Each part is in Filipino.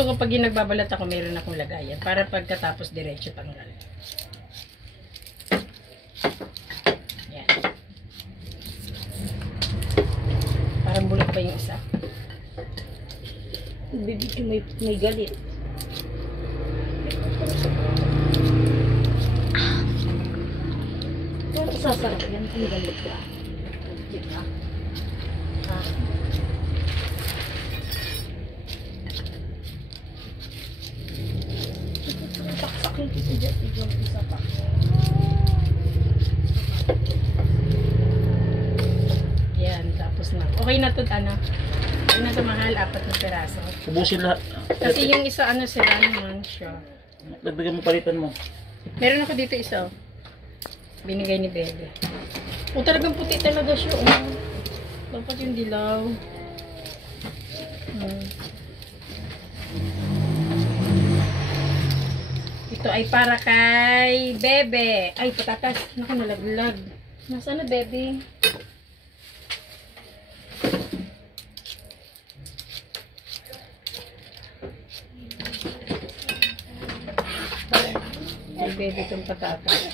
gusto ko pag yung nagbabalat ako, meron akong lagayan. Para pagkatapos diretso tanggal. Yan. Parang bulat pa yung isa. Bibig may galit. Pero sasarap yan kung galit ka. Diba? Ah. Saksakin kita dyan. Tigong isa pa. Yan, tapos na. Okay na to, ano? Okay na to, mahal. 4 na peraso. Ubusin lahat. Kasi yung isa, ano, sila naman siya. Dagdagan mo, palitan mo. Meron ako dito isa. Binigay ni Bebe. O, talagang puti talaga siya. Oh. Dapat yung dilaw. Ito ay para kay Bebe. Ay, patatas. Naku, nalaglag. Nasaan na, Bebe? Kay Bebe itong patatas.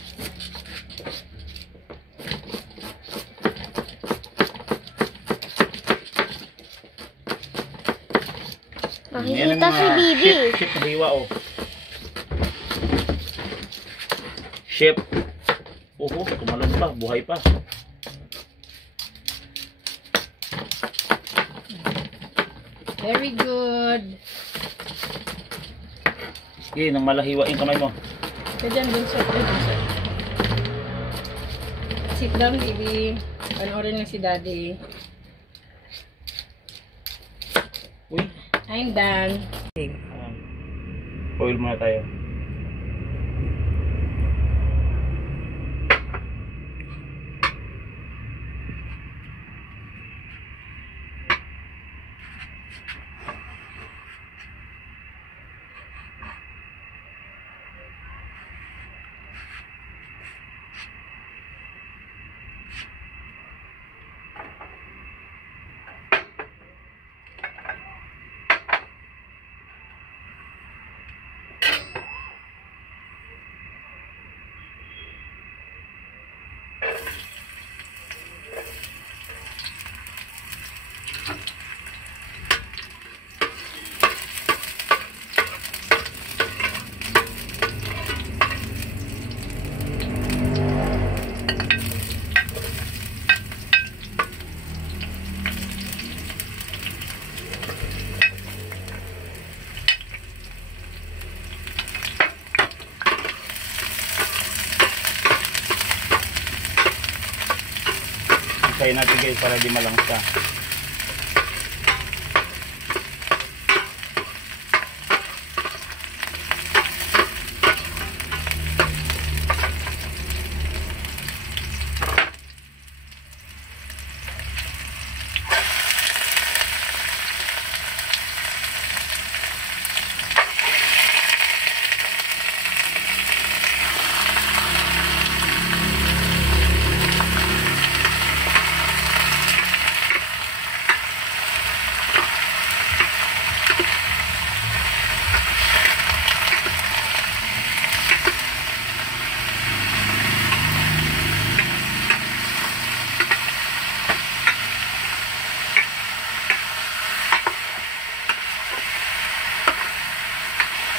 Makikita si Bibi. Chef na hiwa, oh. Chef. Oho, tumalon pa. Buhay pa. Very good. Sige, nang malahiwa yung kamay mo. Ito dyan, bunso. Sit down, baby. Panoorin lang si Daddy. Uy. I'm done. Oil muna tayo. Kaya natin guys para di malangsa.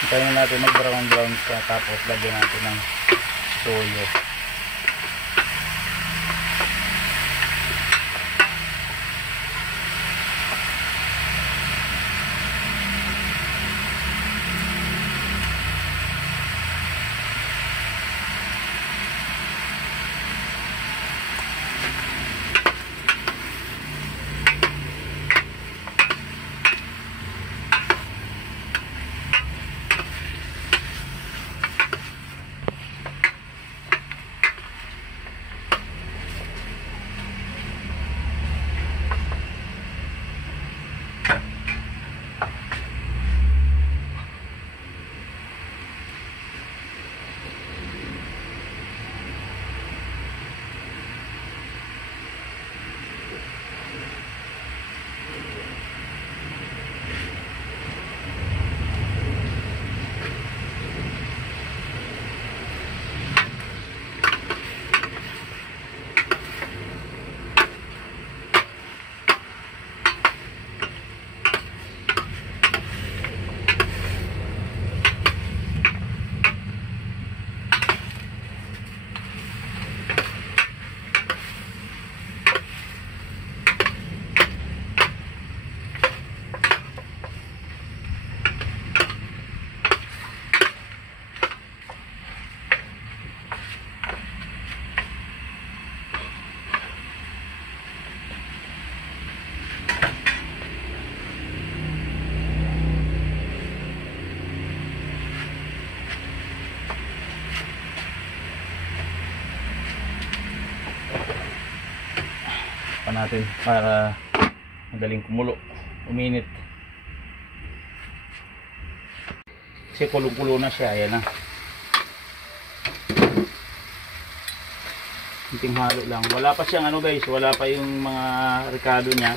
Hintayin natin mag brown siya, tapos lagyan natin ng toyo. natin para madaling kumulo, uminit. Kasi kulong-kulo na siya, ayan na. Kunting halo lang. Wala pa siyang ano guys, wala pa yung mga ricado niya.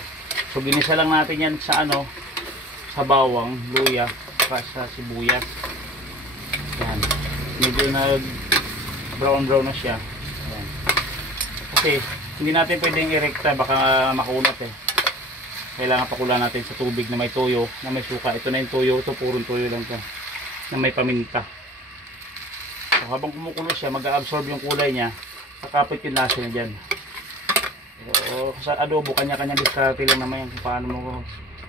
So ginisa lang natin yan sa ano, sa bawang, luya, sa sibuyas. Yan. Medyo nag brown na siya. Yan. Kasi hindi natin pwedeng irekta, baka makunat eh. Kailangan pakulan natin sa tubig na may toyo, na may suka. Ito na yung toyo, ito purong toyo lang to, na may paminta. So habang kumukulo siya, mag-absorb yung kulay niya, kakapit yung lasa niya dyan. So sa adobo, kanya-kanya diskarte lang naman kung paano mo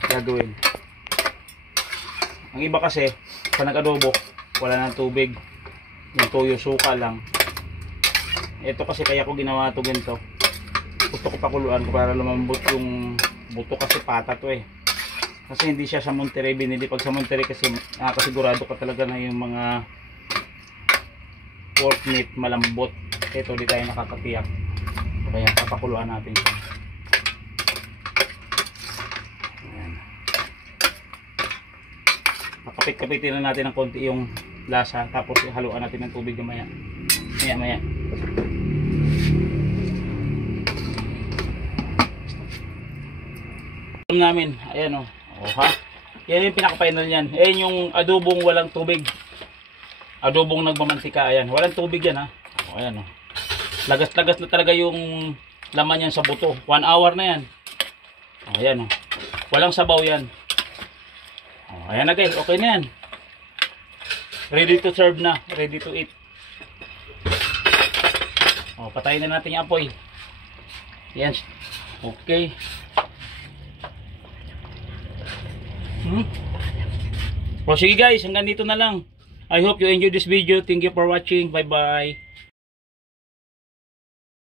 gagawin. Ang iba kasi, sa nag-adobo, wala nang tubig, yung toyo, suka lang. Ito kasi kaya ko ginawa ito ganito, gusto ko pakuluan ko para lumambot yung buto, kasi pata to eh. Kasi hindi siya sa Monterey binili. Pag sa Monterey kasi nakasigurado ka talaga na yung mga pork meat malambot. Ito di tayo nakakatiyak, kaya papakuluan natin siya. Ayan. Pakapit-kapitin na natin ng konti yung lasa, tapos haluan natin ng tubig maya maya. Namin, ayan o. Ha? Yan yung pinaka-final niyan. Ayan yung adobong walang tubig. Adobong nagmamantika, ayan. Walang tubig yan ha. O, ayan o. Lagas-lagas na talaga yung laman yan sa buto. 1 hour na yan. O, ayan o. Walang sabaw yan. O, ayan na guys, okay na yan. Ready to serve na. Ready to eat. O, patayin na natin yung apoy. Ayan. Okay. O sige guys, hanggang dito na lang. I hope you enjoyed this video. Thank you for watching. Bye bye.